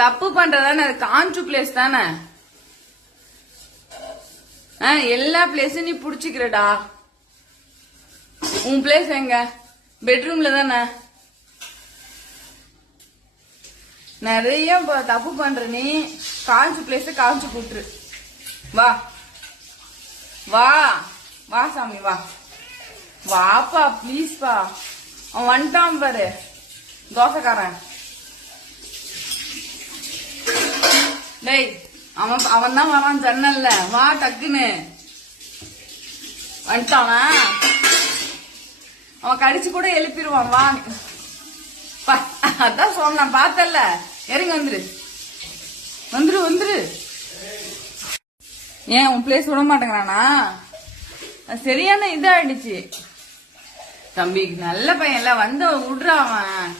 தப்பு பண்றதானே, காஞ்சு பிளேஸ் தானே. எல்லா பிளேஸும் நீ புடிச்சுக்கிறடா. உன் பிளேஸ் எங்க? பெட்ரூம்ல தானே. நிறைய தப்பு பண்ற நீ. காஞ்சு பிளேஸ காஞ்சு கூட்டுரு. வா வா வா சாமி வா. வாப்பா ப்ளீஸ் பா. அவன் வந்துட்டான் பாரு தோசைக்காரன். டேய் அவன் தான் வரான் ஜன்னல்ல. வா டக்குன்னு. வந்துட்டான். அவன் கடிச்சு கூட எழுப்பிடுவான். வா. அதான் சொன்னான் பார்த்தல. இறங்கி வந்துரு வந்துரு வந்துரு. ஏன் உன் பிளேஸ் விட மாட்டேங்கிறானா? சரியான இதாயிடுச்சு. தம்பி நல்ல பையன்ல வந்து விடுறான் அவன்.